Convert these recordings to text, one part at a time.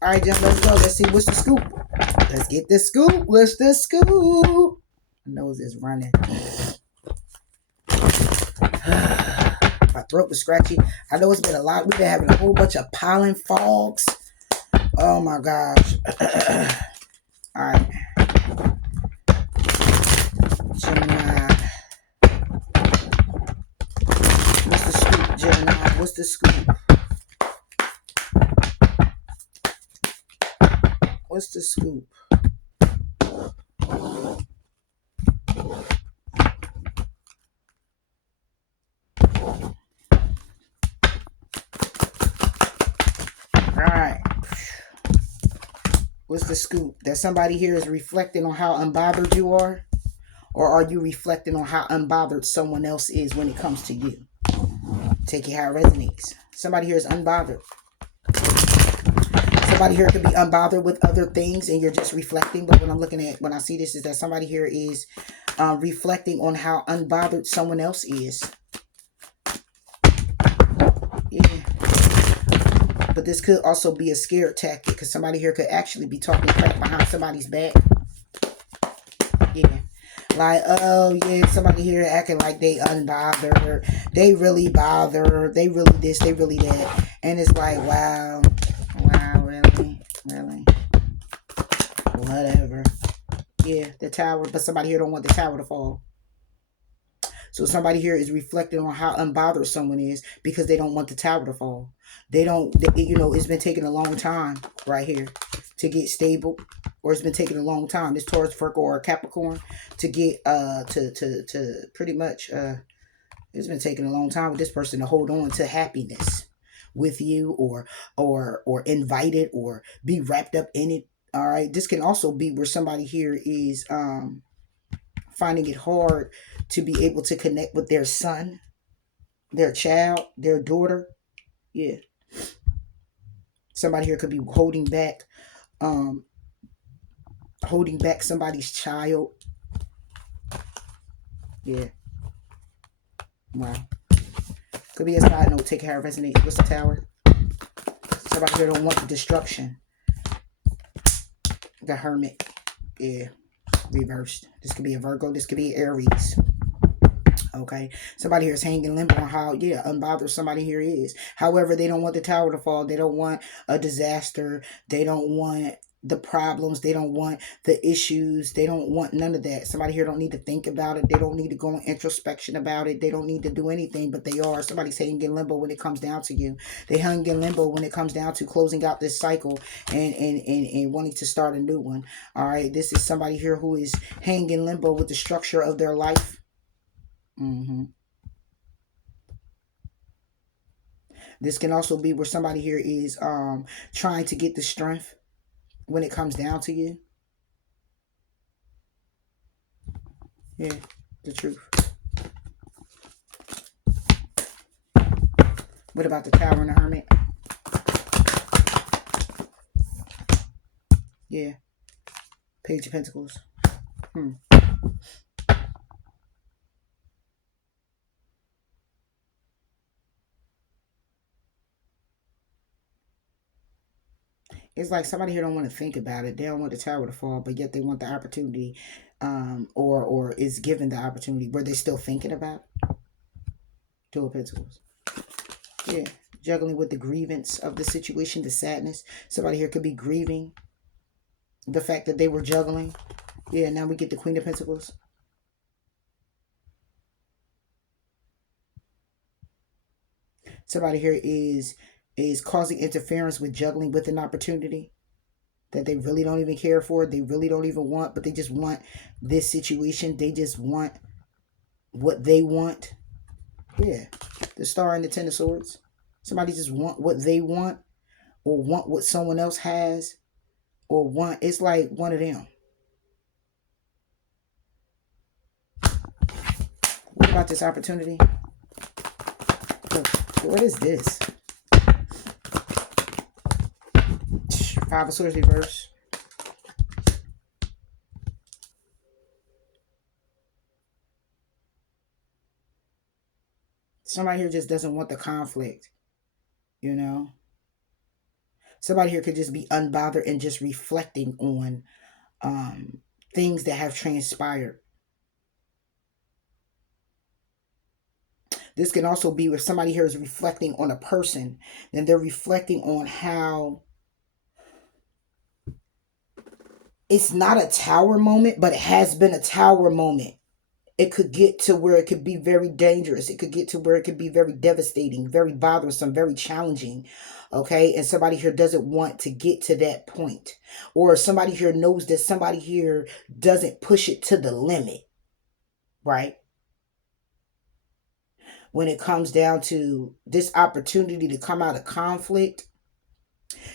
All right, John, let's go. Let's see what's the scoop. Let's get the scoop. What's the scoop? My nose is running. My throat was scratchy. I know it's been a lot. We've been having a whole bunch of pollen fogs. Oh my gosh. All right. Gemini. What's the scoop, Gemini? What's the scoop? What's the scoop? All right. What's the scoop? That somebody here is reflecting on how unbothered you are? Or are you reflecting on how unbothered someone else is when it comes to you? Take it how it resonates. Somebody here is unbothered. Somebody here could be unbothered with other things and you're just reflecting. But what I'm looking at when I see this is that somebody here is reflecting on how unbothered someone else is. Yeah. But this could also be a scared tactic because somebody here could actually be talking crap behind somebody's back. Yeah. Like, oh yeah, somebody here acting like they unbothered. They really bother. They really this, they really that. And it's like, wow. Wow, really? Really? Whatever. Yeah, the tower. But somebody here don't want the tower to fall. So somebody here is reflecting on how unbothered someone is because they don't want the tower to fall. They don't, it's been taking a long time right here to get stable, or it's been taking a long time. This Taurus, Virgo, or Capricorn to get to pretty much it's been taking a long time with this person to hold on to happiness with you, or invite it, or be wrapped up in it. All right, this can also be where somebody here is finding it hard to be able to connect with their son, their child, their daughter. Yeah. Somebody here could be um, holding back somebody's child. Yeah. Wow. Could be a side note. Take care of resonates. What's the tower? Somebody here don't want the destruction. The hermit. Yeah. Reversed. This could be a Virgo. This could be Aries. Okay. Somebody here is hanging limbo on how, unbothered somebody here is. However, they don't want the tower to fall. They don't want a disaster. They don't want the problems. They don't want the issues. They don't want none of that. Somebody here don't need to think about it. They don't need to go in introspection about it. They don't need to do anything, but they are. Somebody's hanging in limbo when it comes down to you. They hang in limbo when it comes down to closing out this cycle and wanting to start a new one. All right. This is somebody here who is hanging in limbo with the structure of their life. Mm-hmm. This can also be where somebody here is trying to get the strength when it comes down to you. Yeah, the truth. What about the Tower and the Hermit? Yeah, Page of Pentacles. Hmm. It's like somebody here don't want to think about it. They don't want the tower to fall, but yet they want the opportunity, or is given the opportunity where they're still thinking about Two of Pentacles. Yeah, juggling with the grievance of the situation, the sadness. Somebody here could be grieving the fact that they were juggling. Yeah, now we get the Queen of Pentacles. Somebody here is causing interference with juggling with an opportunity that they really don't even care for. They really don't even want, but they just want this situation. They just want what they want. Yeah. The Star and the Ten of Swords. Somebody just want what they want, or want what someone else has, or want, it's like one of them. What about this opportunity? What is this? Five of Swords reverse. Somebody here just doesn't want the conflict, you know? Somebody here could just be unbothered and just reflecting on um, things that have transpired. This can also be where somebody here is reflecting on a person, and they're reflecting on how it's not a tower moment, but it has been a tower moment. It could get to where it could be very dangerous. It could get to where it could be very devastating, very bothersome, very challenging. Okay. And somebody here doesn't want to get to that point. Or somebody here knows that somebody here doesn't push it to the limit. Right. When it comes down to this opportunity to come out of conflict,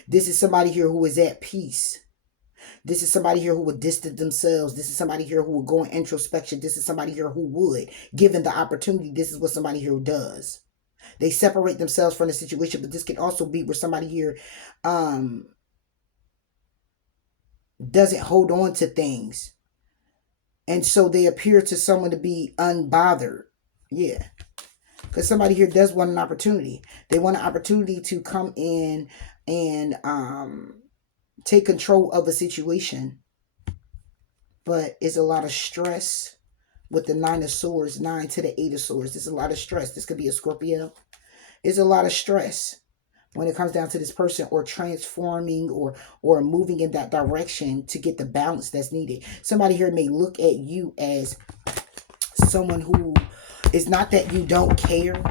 this is somebody here who is at peace. This is somebody here who would distance themselves. This is somebody here who would go in introspection. This is somebody here who would, given the opportunity, this is what somebody here does. They separate themselves from the situation, but this could also be where somebody here doesn't hold on to things. And so they appear to someone to be unbothered. Yeah. Because somebody here does want an opportunity. They want an opportunity to come in and take control of a situation. But it's a lot of stress with the 9 of swords, 9 to the 8 of swords. There's a lot of stress. This could be a Scorpio. It's a lot of stress when it comes down to this person, or transforming or moving in that direction to get the balance that's needed. Somebody here may look at you as someone who, it's not that you don't care.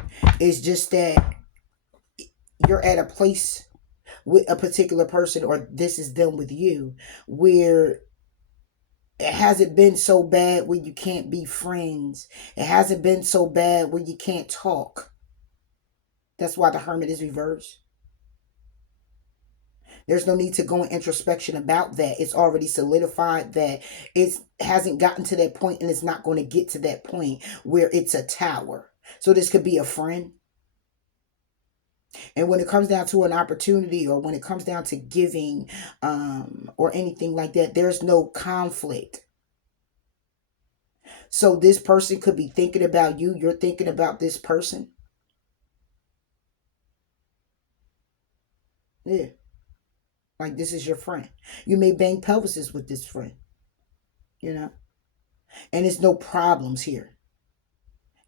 It's just that you're at a place with a particular person, or this is them with you, where it hasn't been so bad where you can't be friends. It hasn't been so bad where you can't talk. That's why the Hermit is reversed. There's no need to go in introspection about that. It's already solidified that it hasn't gotten to that point, and it's not going to get to that point where it's a tower. So this could be a friend. And when it comes down to an opportunity, or when it comes down to giving or anything like that, there's no conflict. So this person could be thinking about you. You're thinking about this person. Yeah. Like this is your friend. You may bang pelvises with this friend. You know? And it's no problems here.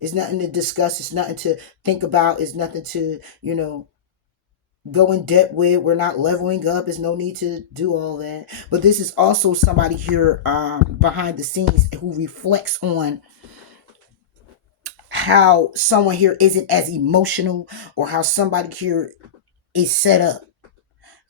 It's nothing to discuss. It's nothing to think about. It's nothing to, go in depth with. We're not leveling up. There's no need to do all that. But this is also somebody here behind the scenes who reflects on how someone here isn't as emotional, or how somebody here is set up.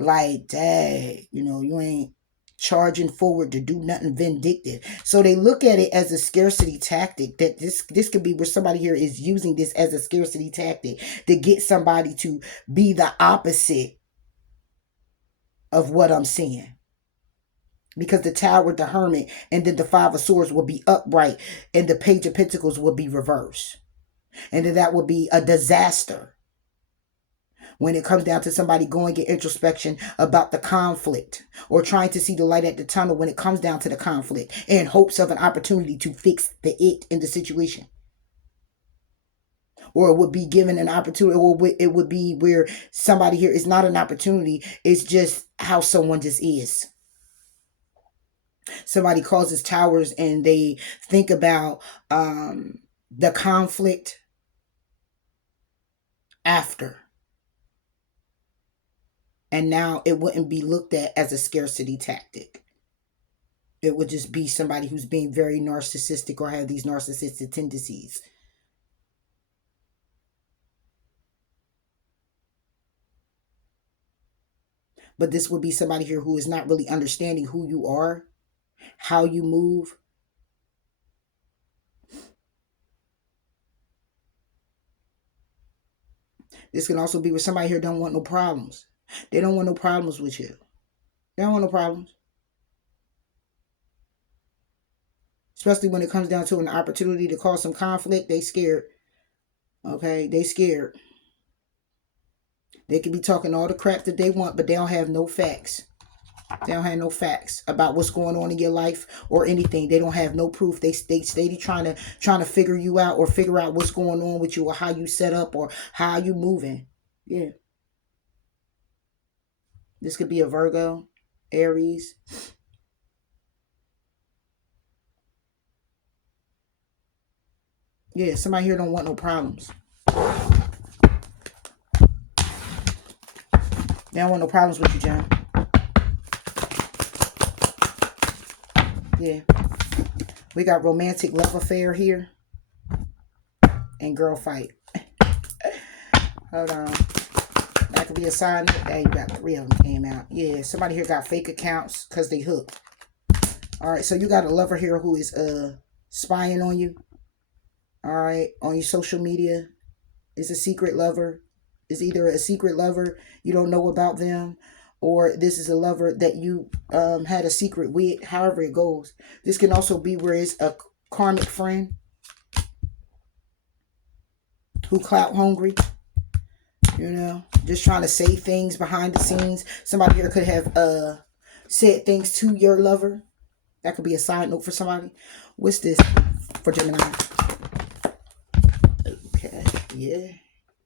Like, dang, you ain't charging forward to do nothing vindictive. So they look at it as a scarcity tactic. That this could be where somebody here is using this as a scarcity tactic to get somebody to be the opposite of what I'm seeing. Because the Tower, the Hermit, and then the Five of Swords will be upright, and the Page of Pentacles will be reversed. And then that will be a disaster when it comes down to somebody going in introspection about the conflict, or trying to see the light at the tunnel when it comes down to the conflict, in hopes of an opportunity to fix it in the situation. Or it would be given an opportunity, or it would be where somebody here is not an opportunity. It's just how someone just is. Somebody causes towers and they think about the conflict after. And now it wouldn't be looked at as a scarcity tactic. It would just be somebody who's being very narcissistic, or have these narcissistic tendencies. But this would be somebody here who is not really understanding who you are, how you move. This can also be with somebody here don't want no problems. They don't want no problems with you. They don't want no problems. Especially when it comes down to an opportunity to cause some conflict, they scared. Okay, they scared. They can be talking all the crap that they want, but they don't have no facts. They don't have no facts about what's going on in your life or anything. They don't have no proof. They steady trying to figure you out, or figure out what's going on with you, or how you set up, or how you moving. Yeah. This could be a Virgo, Aries. Yeah, somebody here don't want no problems. They don't want no problems with you, John. Yeah. We got romantic love affair here. And girl fight. Hold on. That could be a sign. Hey, you got 3 of them came out. Yeah, somebody here got fake accounts because they hooked. All right, so you got a lover here who is spying on you. All right, on your social media. Is a secret lover. Is either a secret lover you don't know about them, or this is a lover that you had a secret with. However it goes. This can also be where it's a karmic friend who clout hungry. You know, just trying to say things behind the scenes. Somebody here could have said things to your lover. That could be a side note for somebody. What's this for Gemini? Okay, yeah.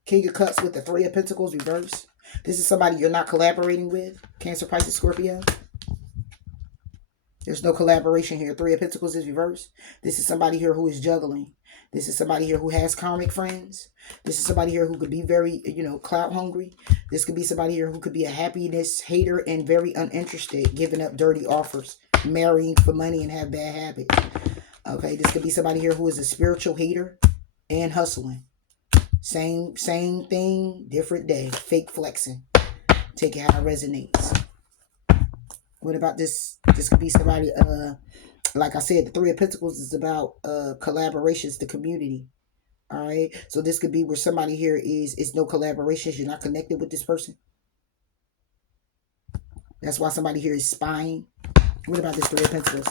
King of Cups with the 3 of Pentacles reverse. This is somebody you're not collaborating with. Cancer, Pisces, Scorpio. There's no collaboration here. 3 of Pentacles is reversed. This is somebody here who is juggling. This is somebody here who has karmic friends. This is somebody here who could be very, clout hungry. This could be somebody here who could be a happiness hater and very uninterested, giving up dirty offers, marrying for money and have bad habits. Okay, this could be somebody here who is a spiritual hater and hustling. Same thing, different day. Fake flexing. Take it how it resonates. What about this? This could be somebody, like I said, the 3 of Pentacles is about collaborations, the community. All right. So this could be where somebody here is no collaborations. You're not connected with this person. That's why somebody here is spying. What about this 3 of Pentacles?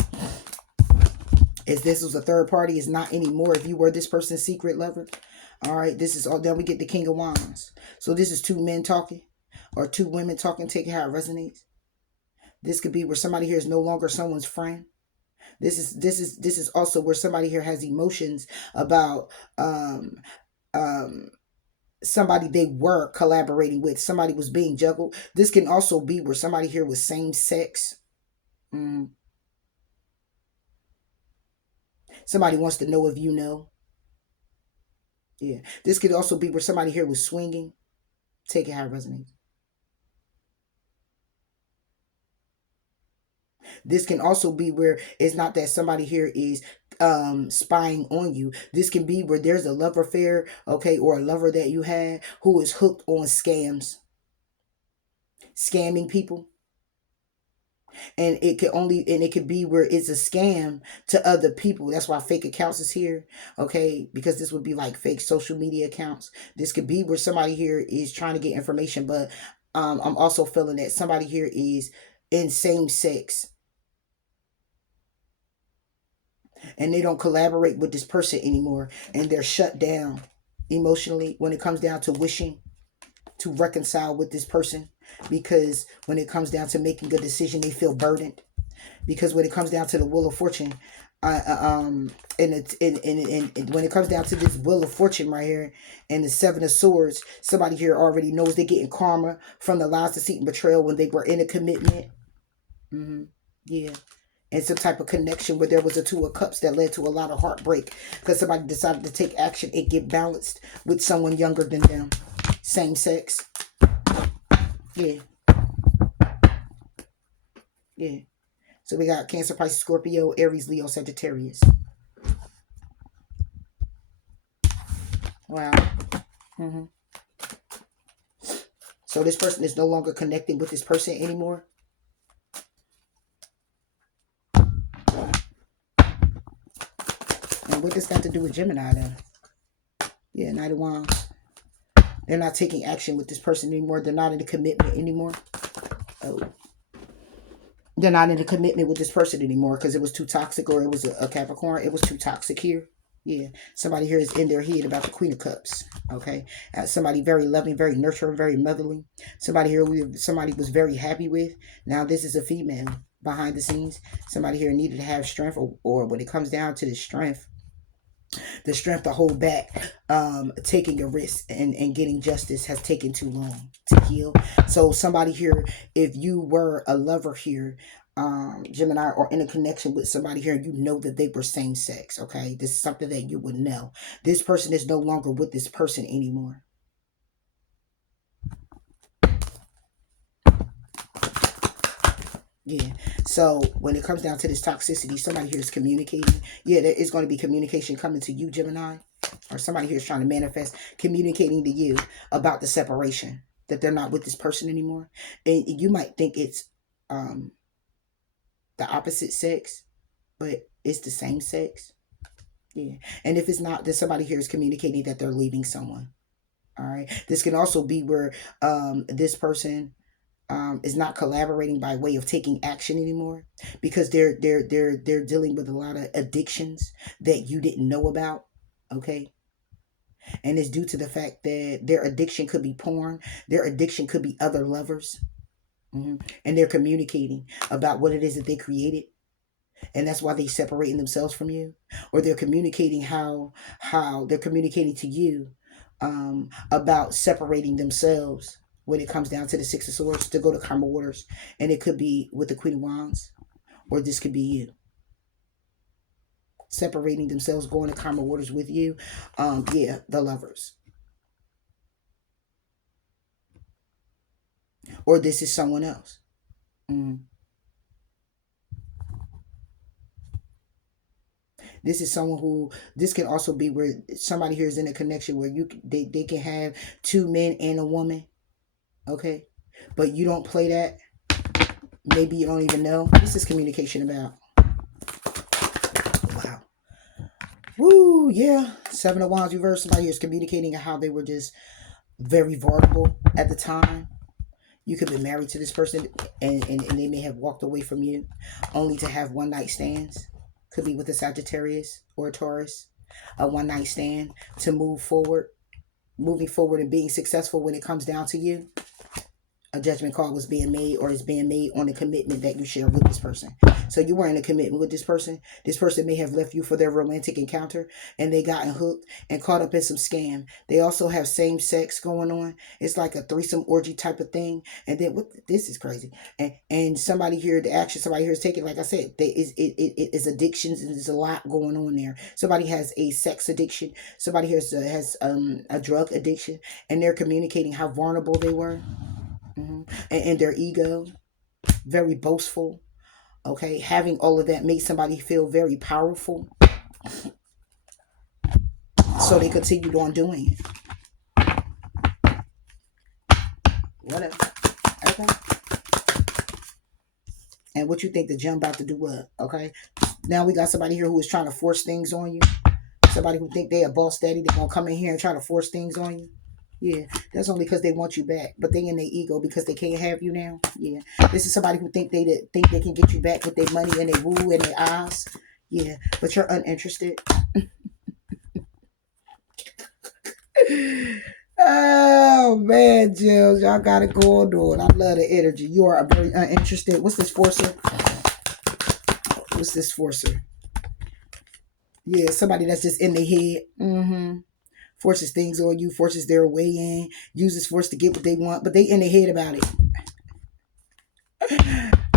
If this was a third party, it's not anymore. If you were this person's secret lover. All right. This is all. Then we get the King of Wands. So this is 2 men talking or 2 women talking. Take it how it resonates. This could be where somebody here is no longer someone's friend. This is also where somebody here has emotions about somebody they were collaborating with. Somebody was being juggled. This can also be where somebody here was same sex. Somebody wants to know if you know. Yeah. This could also be where somebody here was swinging. Take it how it resonates. This can also be where it's not that somebody here is spying on you. This can be where there's a love affair, okay, or a lover that you had who is hooked on scams, scamming people. And it could be where it's a scam to other people. That's why fake accounts is here, okay? Because this would be like fake social media accounts. This could be where somebody here is trying to get information, but I'm also feeling that somebody here is in same sex. And they don't collaborate with this person anymore. And they're shut down emotionally when it comes down to wishing to reconcile with this person. Because when it comes down to making a decision, they feel burdened. Because when it comes down to the Wheel of Fortune, and when it comes down to this Wheel of Fortune right here and the 7 of Swords, somebody here already knows they're getting karma from the lies, deceit, and betrayal when they were in a commitment. Yeah. And some type of connection where there was a 2 of Cups that led to a lot of heartbreak because somebody decided to take action and get balanced with someone younger than them. Same sex. Yeah. Yeah. So we got Cancer, Pisces, Scorpio, Aries, Leo, Sagittarius. Wow. So this person is no longer connecting with this person anymore. And what does that to do with Gemini then? Yeah, Knight of Wands. They're not taking action with this person anymore. They're not in a commitment anymore. Oh. They're not in a commitment with this person anymore because it was too toxic, or it was a Capricorn. It was too toxic here. Yeah. Somebody here is in their head about the Queen of Cups. Okay. Somebody very loving, very nurturing, very motherly. Somebody here somebody was very happy with. Now this is a female behind the scenes. Somebody here needed to have strength, or when it comes down to the strength, The strength to hold back, taking a risk and getting justice has taken too long to heal. So somebody here, if you were a lover here, Gemini, or in a connection with somebody here, you know that they were same sex. Okay, this is something that you would know. This person is no longer with this person anymore. Yeah. So when it comes down to this toxicity, somebody here is communicating. Yeah, there is going to be communication coming to you, Gemini, or somebody here is trying to manifest, communicating to you about the separation, that they're not with this person anymore. And you might think it's um the opposite sex, but it's the same sex. Yeah. And if it's not, then somebody here is communicating that they're leaving someone. All right. This can also be where this person is not collaborating by way of taking action anymore, because they're dealing with a lot of addictions that you didn't know about. Okay. And it's due to the fact that their addiction could be porn, their addiction could be other lovers. And they're communicating about what it is that they created, and that's why they separating themselves from you. Or they're communicating how they're communicating to you about separating themselves when it comes down to the Six of Swords, to go to calmer waters. And it could be with the Queen of Wands, or this could be you separating themselves, going to calmer waters with you. Yeah, the lovers. Or this is someone else. Mm. This is someone who, this can also be where somebody here is in a connection where they can have two men and a woman. Okay. But you don't play that. Maybe you don't even know. This is communication about. Wow. Woo, yeah. Seven of Wands reverse. Somebody is communicating how they were just very vulnerable at the time. You could be married to this person, and they may have walked away from you only to have one night stands. Could be with a Sagittarius or a Taurus. A one night stand to move forward. Moving forward and being successful when it comes down to you. A judgment call was being made, or is being made on the commitment that you share with this person. So you were in a commitment with this person. This person may have left you for their romantic encounter, and they gotten hooked and caught up in some scam. They also have same sex going on. It's like a threesome orgy type of thing. And then what? This is crazy. And somebody here, the action somebody here is taking, like I said, it is addictions, and there's a lot going on there. Somebody has a sex addiction. Somebody here has a drug addiction, and they're communicating how vulnerable they were. And their ego, very boastful. Okay, having all of that makes somebody feel very powerful, so they continued on doing it. Whatever. Okay. And what you think the gem about to do what? Okay. Now we got somebody here who is trying to force things on you. Somebody who think they a boss daddy, they gonna come in here and try to force things on you. Yeah, that's only because they want you back, but they in their ego because they can't have you now. Yeah, this is somebody who think they can get you back with their money and their woo and their eyes. Yeah, but you're uninterested. Oh man, Jill, y'all got it going on. I love the energy. You are very uninterested. What's this forcer? What's this forcer? Yeah, somebody that's just in their head. Forces things on you, forces their way in, uses force to get what they want, but they in their head about it.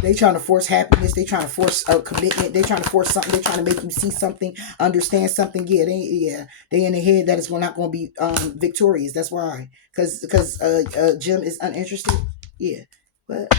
They trying to force happiness. They trying to force a commitment. They trying to force something. They trying to make you see something, understand something. They in their head that it's not going to be victorious. That's why, because Jim is uninterested. Yeah, but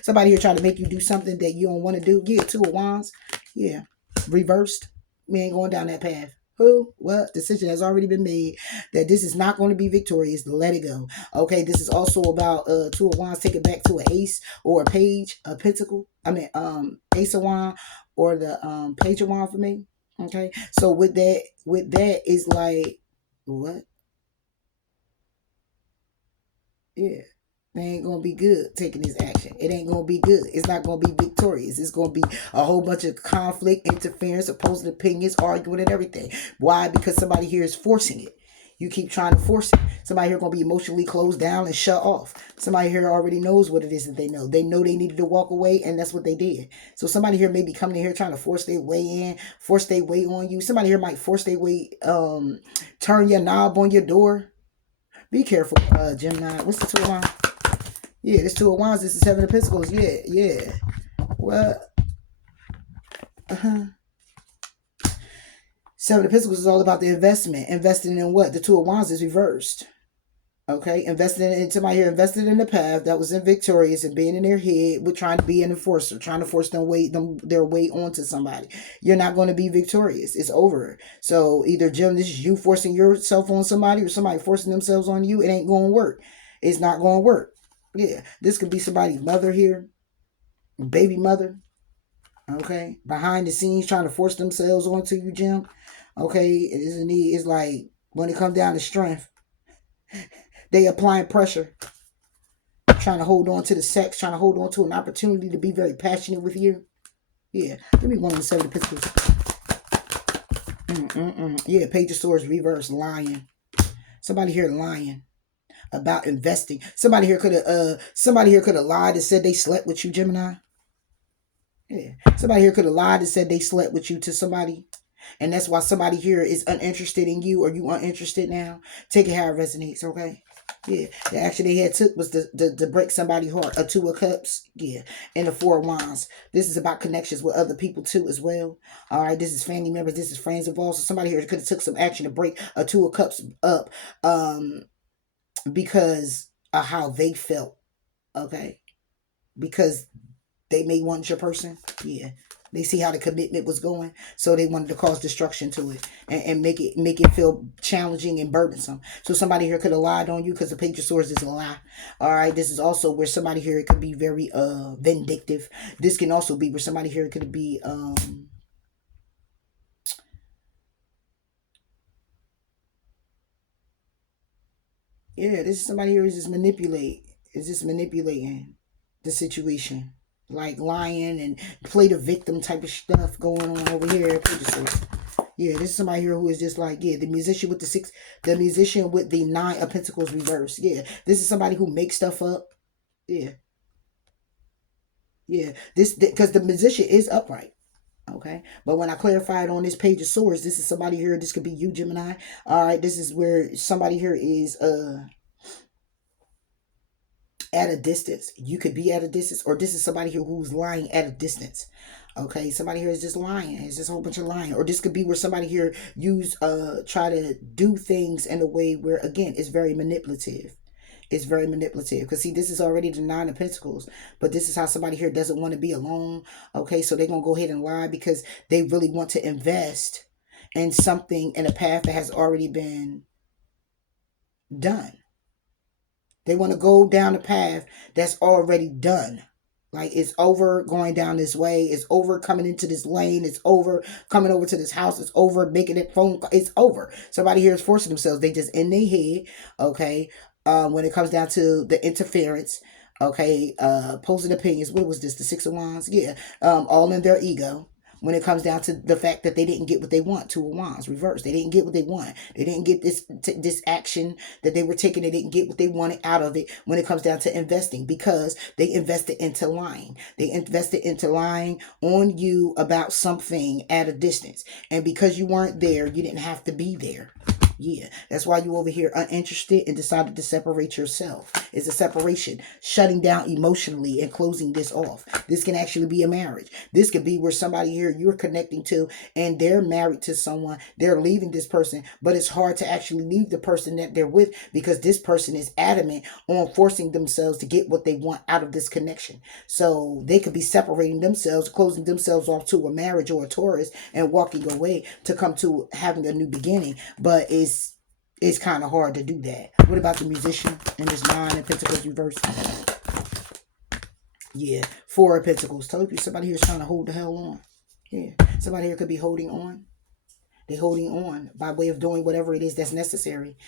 somebody here trying to make you do something that you don't want to do. Yeah, Two of Wands. Yeah, reversed. We ain't going down that path. Who? Well, decision has already been made that this is not going to be victorious. Let it go. Okay, this is also about Two of Wands. Take it back to an ace or a page, a pentacle. I mean, ace of wand or the page of wand for me. Okay, so with that is like what? Yeah. They ain't gonna be good taking this action. It ain't gonna be good. It's not gonna be victorious. It's gonna be a whole bunch of conflict, interference, opposing opinions, arguing, and everything. Why? Because somebody here is forcing it. You keep trying to force it. Somebody here going to be emotionally closed down and shut off. Somebody here already knows what it is that they know. They know they needed to walk away, and that's what they did. So somebody here may be coming in here trying to force their way in, force their way on you. Somebody here might force their way, turn your knob on your door. Be careful, Gemini. What's the Two of Wands? Yeah, this Two of Wands. This is Seven of Pentacles. Yeah, yeah. Well, Seven of Pentacles is all about the investment. Investing in what? The Two of Wands is reversed. Okay, invested in somebody here, invested in the path that was in victorious and being in their head with trying to be an enforcer, trying to force their way onto somebody. You're not going to be victorious. It's over. So either Jim, this is you forcing yourself on somebody or somebody forcing themselves on you. It ain't going to work. It's not going to work. Yeah, this could be somebody's mother here, baby mother. Okay, behind the scenes trying to force themselves onto you, Jim. Okay, it's like when it comes down to strength. They applying pressure, trying to hold on to the sex, trying to hold on to an opportunity to be very passionate with you. Yeah, give me one of the Seven of Pentacles. Yeah, Page of Swords reverse, lying. Somebody here lying about investing. Somebody here could have lied and said they slept with you, Gemini. Yeah, somebody here could have lied and said they slept with you to somebody. And that's why somebody here is uninterested in you, or you uninterested now. Take it how it resonates, okay? Yeah, the action they had took was to break somebody's heart. A Two of Cups, yeah, and the Four of Wands. This is about connections with other people too as well. All right, this is family members, this is friends involved. So somebody here could have took some action to break a Two of Cups up, because of how they felt, okay? Because they may want your person, yeah. They see how the commitment was going, so they wanted to cause destruction to it and make it feel challenging and burdensome. So somebody here could have lied on you because the Page of Swords is a lie. All right, this is also where somebody here could be very vindictive. This can also be where somebody here could be yeah. This is somebody here is just manipulating the situation. Like lying and play the victim type of stuff going on over here. Yeah, this is somebody here who is just like, yeah, the musician with the musician with the Nine of Pentacles reverse. Yeah, this is somebody who makes stuff up. Yeah, yeah. This because the musician is upright. Okay, but when I clarified on this Page of Swords, this is somebody here. This could be you, Gemini. All right, this is where somebody here is at a distance. You could be at a distance, or this is somebody here who's lying at a distance. Okay, somebody here is just lying. It's just a whole bunch of lying. Or this could be where somebody here try to do things in a way where, again, it's very manipulative. It's very manipulative. Because, see, this is already the Nine of Pentacles. But this is how somebody here doesn't want to be alone. Okay, so they're going to go ahead and lie because they really want to invest in something, in a path that has already been done. They want to go down a path that's already done. Like, it's over going down this way. It's over coming into this lane. It's over coming over to this house. It's over making it phone call. It's over. Somebody here is forcing themselves. They just in their head, okay, when it comes down to the interference, okay, posing opinions. What was this? The Six of Wands? Yeah, all in their ego. When it comes down to the fact that they didn't get what they want, Two of Wands, reverse. They didn't get what they want. They didn't get this action that they were taking. They didn't get what they wanted out of it when it comes down to investing, because they invested into lying. They invested into lying on you about something at a distance. And because you weren't there, you didn't have to be there. Yeah, that's why you over here uninterested and decided to separate yourself. It's a separation, shutting down emotionally and closing this off. This can actually be a marriage. This could be where somebody here you're connecting to and they're married to someone. They're leaving this person, but it's hard to actually leave the person that they're with because this person is adamant on forcing themselves to get what they want out of this connection. So they could be separating themselves, closing themselves off to a marriage or a Taurus and walking away to come to having a new beginning. But it's kind of hard to do that. What about the musician in this Nine of Pentacles reverse? Yeah, Four of Pentacles. Told you somebody here is trying to hold the hell on. Yeah, somebody here could be holding on. They're holding on by way of doing whatever it is that's necessary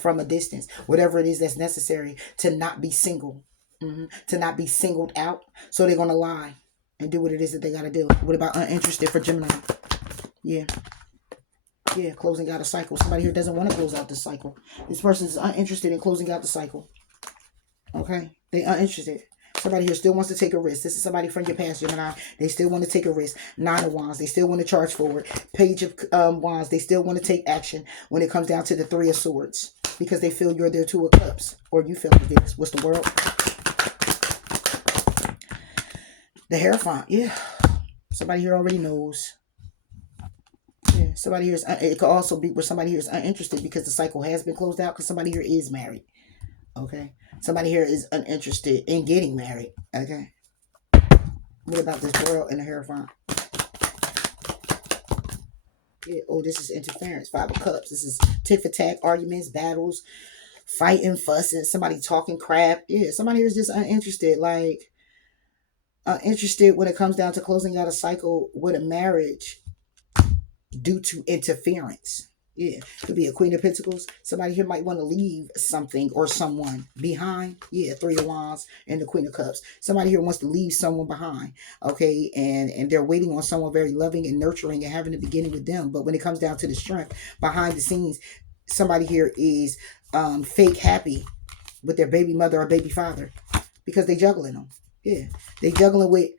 from a distance. Whatever it is that's necessary to not be single. To not be singled out. So they're going to lie and do what it is that they got to do. What about uninterested for Gemini? Yeah. Yeah, closing out a cycle. Somebody here doesn't want to close out this cycle. This person is uninterested in closing out the cycle. Okay? They uninterested. Somebody here still wants to take a risk. This is somebody from your past, Gemini. They still want to take a risk. Nine of Wands. They still want to charge forward. Page of Wands. They still want to take action when it comes down to the Three of Swords. Because they feel you're their Two of Cups. Or you feel it is. What's the world? The Hierophant. Yeah. Somebody here already knows. Yeah. Somebody here is... It could also be where somebody here is uninterested because the cycle has been closed out because somebody here is married. Okay? Somebody here is uninterested in getting married. Okay? What about this World and the Hierophant? Yeah. Oh, this is interference. Five of Cups. This is tit for tat, arguments, battles, fighting, fussing, somebody talking crap. Yeah. Somebody here is just uninterested. Like, uninterested when it comes down to closing out a cycle with a marriage due to interference. Yeah, could be a Queen of Pentacles. Somebody here might want to leave something or someone behind. Yeah, Three of Wands and the Queen of Cups. Somebody here wants to leave someone behind. Okay, and they're waiting on someone very loving and nurturing and having a beginning with them. But when it comes down to the strength behind the scenes, somebody here is fake happy with their baby mother or baby father because they juggling them. Yeah, they juggling with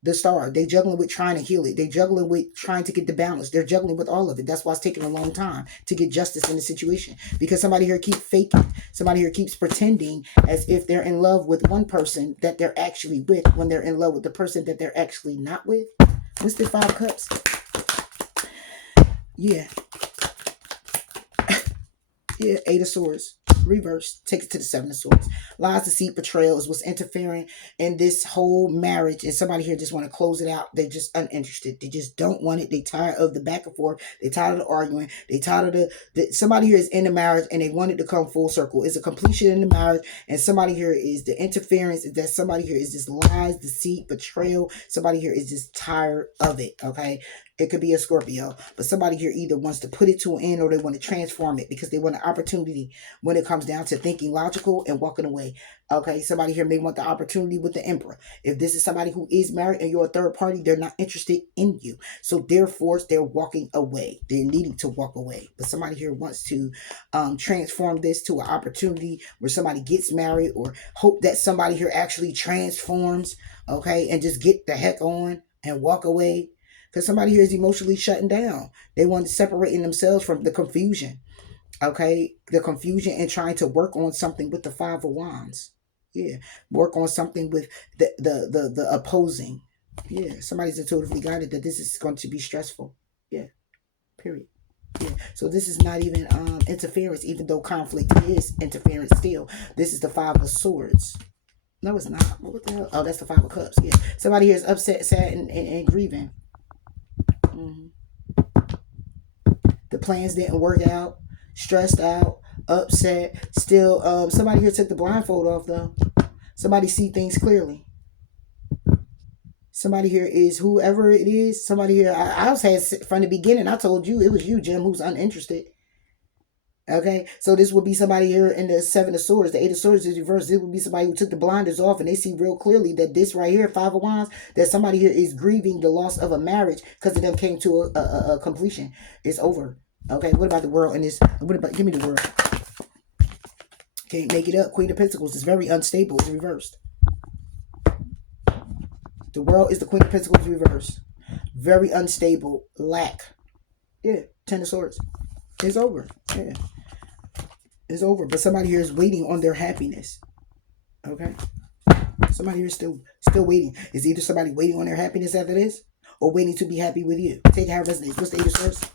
the star. They juggling with trying to heal it. They juggling with trying to get the balance. They're juggling with all of it. That's why it's taking a long time to get justice in the situation. Because somebody here keeps faking. Somebody here keeps pretending as if they're in love with one person that they're actually with when they're in love with the person that they're actually not with. What's the Five Cups? Yeah. Yeah, Eight of Swords. Reverse. Takes it to the Seven of Swords. Lies, deceit, betrayal is what's interfering in this whole marriage. And somebody here just want to close it out. They're just uninterested. They just don't want it. They tired of the back and forth. They tired of the arguing. They tired of somebody here is in the marriage and they want it to come full circle. It's a completion in the marriage. And somebody here is the interference. That somebody here is just lies, deceit, betrayal. Somebody here is just tired of it. Okay. It could be a Scorpio, but somebody here either wants to put it to an end or they want to transform it because they want an opportunity when it comes down to thinking logical and walking away. Okay, somebody here may want the opportunity with the Emperor. If this is somebody who is married and you're a third party, they're not interested in you. So therefore, they're walking away. They're needing to walk away. But somebody here wants to transform this to an opportunity where somebody gets married or hope that somebody here actually transforms, okay, and just get the heck on and walk away. Because somebody here is emotionally shutting down. They want to separating themselves from the confusion. Okay? The confusion and trying to work on something with the Five of Wands. Yeah. Work on something with the opposing. Yeah. Somebody's intuitively guided that this is going to be stressful. Yeah. Period. Yeah. So this is not even interference, even though conflict is interference still. This is the Five of Swords. No, it's not. What the hell? Oh, that's the Five of Cups. Yeah. Somebody here is upset, sad, and grieving. The plans didn't work out, stressed out, upset. Still, somebody here took the blindfold off though. Somebody see things clearly. Somebody here is whoever it is. Somebody here, I was had from the beginning. I told you it was you, Jim, who's uninterested. Okay, so this would be somebody here in the Seven of Swords. The Eight of Swords is reversed. This would be somebody who took the blinders off and they see real clearly that this right here, Five of Wands, that somebody here is grieving the loss of a marriage because it then came to a completion. It's over. Okay, what about the World in this? What about, give me the World. Can't make it up. Queen of Pentacles is very unstable. It's reversed. The World is the Queen of Pentacles reversed. Very unstable. Lack. Yeah, Ten of Swords. It's over. Yeah. It's over. But somebody here is waiting on their happiness. Okay? Somebody here is still waiting. Is either somebody waiting on their happiness after this or waiting to be happy with you. Take how it resonates. What's the Eight of Swords?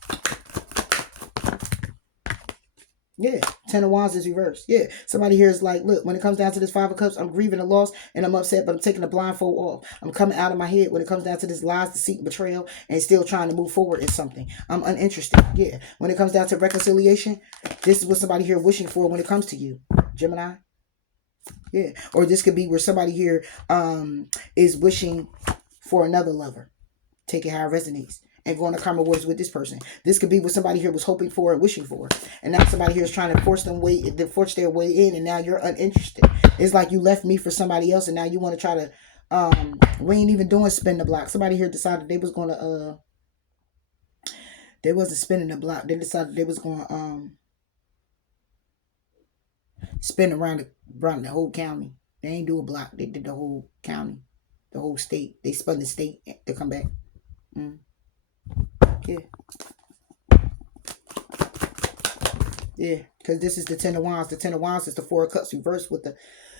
Yeah. Ten of Wands is reversed. Yeah. Somebody here is like, look, when it comes down to this Five of Cups, I'm grieving a loss and I'm upset, but I'm taking the blindfold off. I'm coming out of my head when it comes down to this lies, deceit, betrayal, and still trying to move forward in something. I'm uninterested. Yeah. When it comes down to reconciliation, this is what somebody here wishing for when it comes to you, Gemini. Yeah. Or this could be where somebody here is wishing for another lover. Take it how it resonates. And going to karma wars with this person. This could be what somebody here was hoping for and wishing for. And now somebody here is trying to force their way in, and now you're uninterested. It's like you left me for somebody else, and now you want to try to we ain't even doing spin the block. Somebody here decided they was gonna They wasn't spinning the block. They decided they was going spin around the whole county. They ain't do a block. They did the whole county, the whole state. They spun the state to come back. Yeah. Yeah, because this is the Ten of Wands. The Ten of Wands is the Four of Cups reversed with the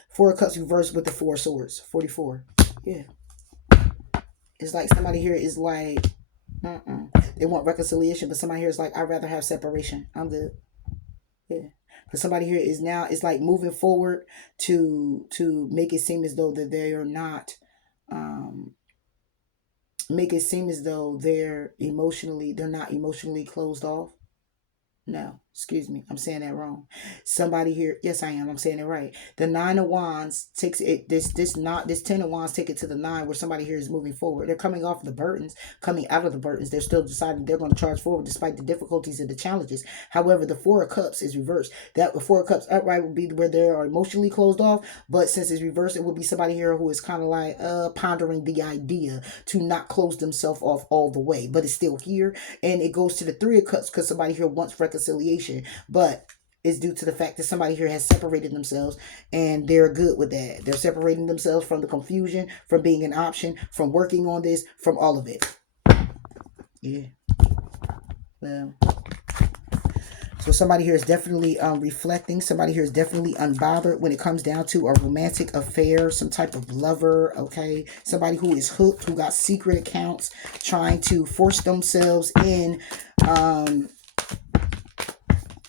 Four of Cups reversed with the Four of Swords. 44. Yeah. It's like somebody here is like, they want reconciliation, but somebody here is like, I'd rather have separation. I'm good. Yeah. But somebody here is now, it's like moving forward to make it seem as though that they are not, make it seem as though they're not emotionally closed off. No, excuse me. I'm saying that wrong. Somebody here. Yes, I am. I'm saying it right. The Nine of Wands takes it. This Ten of Wands take it to the nine, where somebody here is moving forward. They're coming off the burdens, coming out of the burdens. They're still deciding they're going to charge forward despite the difficulties and the challenges. However, the Four of Cups is reversed. That the Four of Cups upright would be where they are emotionally closed off, but since it's reversed, it would be somebody here who is kind of like pondering the idea to not close themselves off all the way, but it's still here. And it goes to the Three of Cups because somebody here wants reconciliation, but it's due to the fact that somebody here has separated themselves and they're good with that. They're separating themselves from the confusion, from being an option, from working on this, from all of it. Yeah. Well, so somebody here is definitely reflecting. Somebody here is definitely unbothered when it comes down to a romantic affair, some type of lover, okay? Somebody who is hooked, who got secret accounts, trying to force themselves in,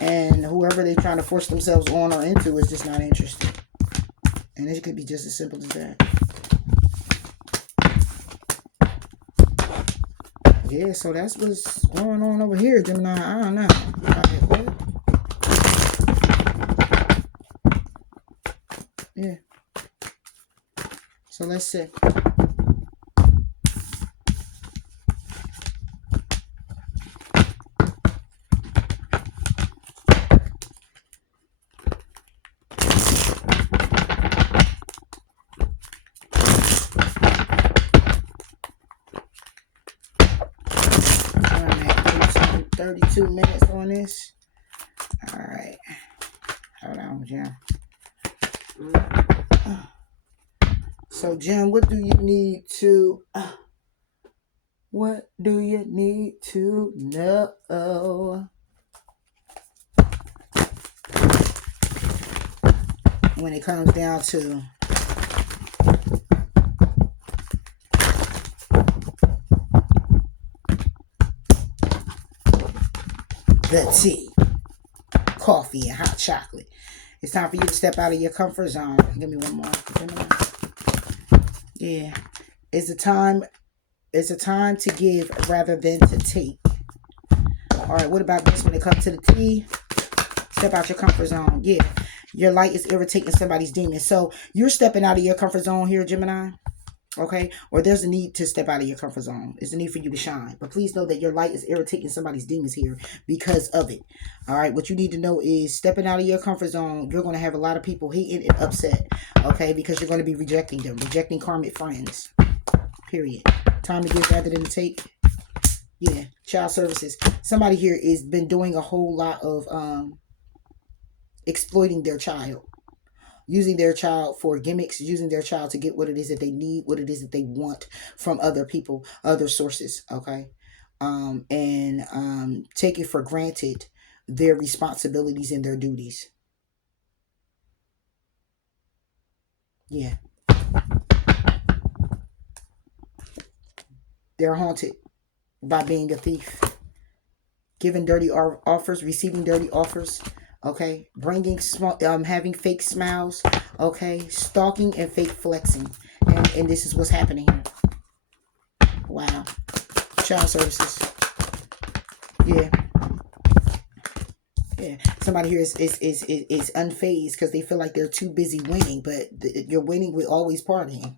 and whoever they're trying to force themselves on or into is just not interested. And it could be just as simple as that. Yeah, so that's what's going on over here, Gemini. I don't know. What? Yeah. So let's see. All right, 32 minutes on this. All right. Hold on, Jim. So, Jim, what do you need to know when it comes down to the tea, coffee, and hot chocolate? It's time for you to step out of your comfort zone. Give me one more. Yeah. It's a time to give rather than to take. All right, what about this when it comes to the tea? Step out your comfort zone. Yeah. Your light is irritating somebody's demon. So you're stepping out of your comfort zone here, Gemini. Okay? Or there's a need to step out of your comfort zone. There's a need for you to shine. But please know that your light is irritating somebody's demons here because of it. All right? What you need to know is stepping out of your comfort zone, you're going to have a lot of people hating and upset. Okay? Because you're going to be rejecting them. Rejecting karmic friends. Period. Time to give rather than to take. Yeah. Child services. Somebody here has been doing a whole lot of exploiting their child. Using their child for gimmicks, using their child to get what it is that they need, what it is that they want from other people, other sources, okay? And taking for granted their responsibilities and their duties. Yeah. They're haunted by being a thief. Giving dirty offers, receiving dirty offers. Okay, bringing having fake smiles. Okay, stalking and fake flexing, and this is what's happening here. Wow, child services. Yeah, yeah. Somebody here is unfazed because they feel like they're too busy winning, but you're winning with always partying.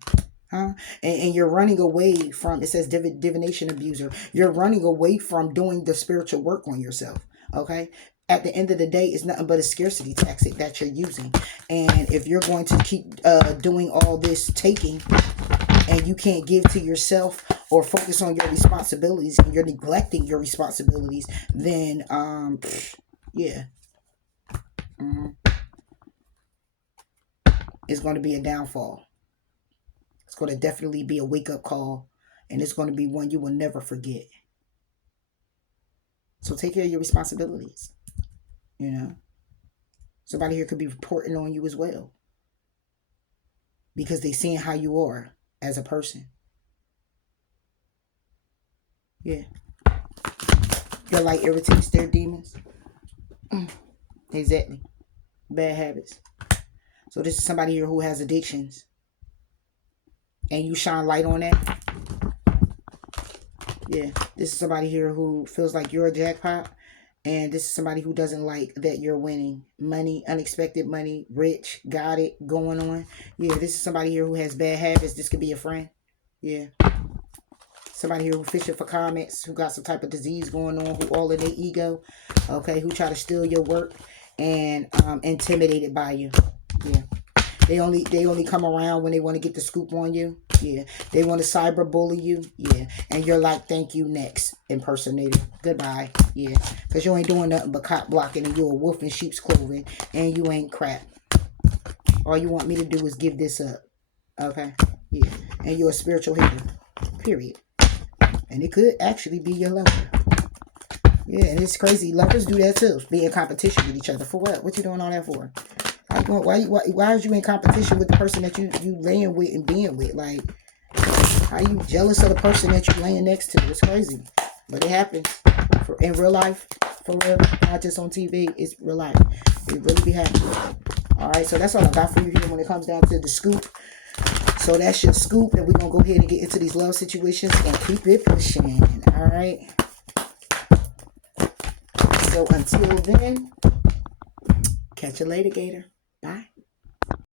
Huh? And you're running away from, it says divination abuser. You're running away from doing the spiritual work on yourself. Okay. At the end of the day, it's nothing but a scarcity tactic that you're using. And if you're going to keep doing all this taking and you can't give to yourself or focus on your responsibilities and you're neglecting your responsibilities, then yeah, it's going to be a downfall. It's going to definitely be a wake-up call, and it's going to be one you will never forget. So take care of your responsibilities. You know, somebody here could be reporting on you as well because they seeing how you are as a person. Yeah. Your light irritates their demons. Exactly. Bad habits. So this is somebody here who has addictions. And you shine light on that. Yeah. This is somebody here who feels like you're a jackpot. And this is somebody who doesn't like that you're winning. Money, unexpected money, rich, got it, going on. Yeah, this is somebody here who has bad habits. This could be a friend. Yeah. Somebody here who fishing for comments, who got some type of disease going on, who all in their ego. Okay, who try to steal your work and intimidated by you. Yeah. They only come around when they want to get the scoop on you. Yeah. They want to cyber bully you. Yeah. And you're like, thank you, next impersonator. Goodbye. Yeah. Because you ain't doing nothing but cop blocking and you're a wolf in sheep's clothing and you ain't crap. All you want me to do is give this up. Okay. Yeah. And you're a spiritual hater. Period. And it could actually be your lover. Yeah, and it's crazy. Lovers do that too. Be in competition with each other. For what? What you doing all that for? Why are you in competition with the person that you laying with and being with? Like, how you jealous of the person that you laying next to? It's crazy. But it happens. In real life. For real. Not just on TV. It's real life. It really be happening. Alright, so that's all I got for you here when it comes down to the scoop. So that's your scoop, and we're going to go ahead and get into these love situations and keep it pushing. All right. So until then, catch you later, Gator. Bye.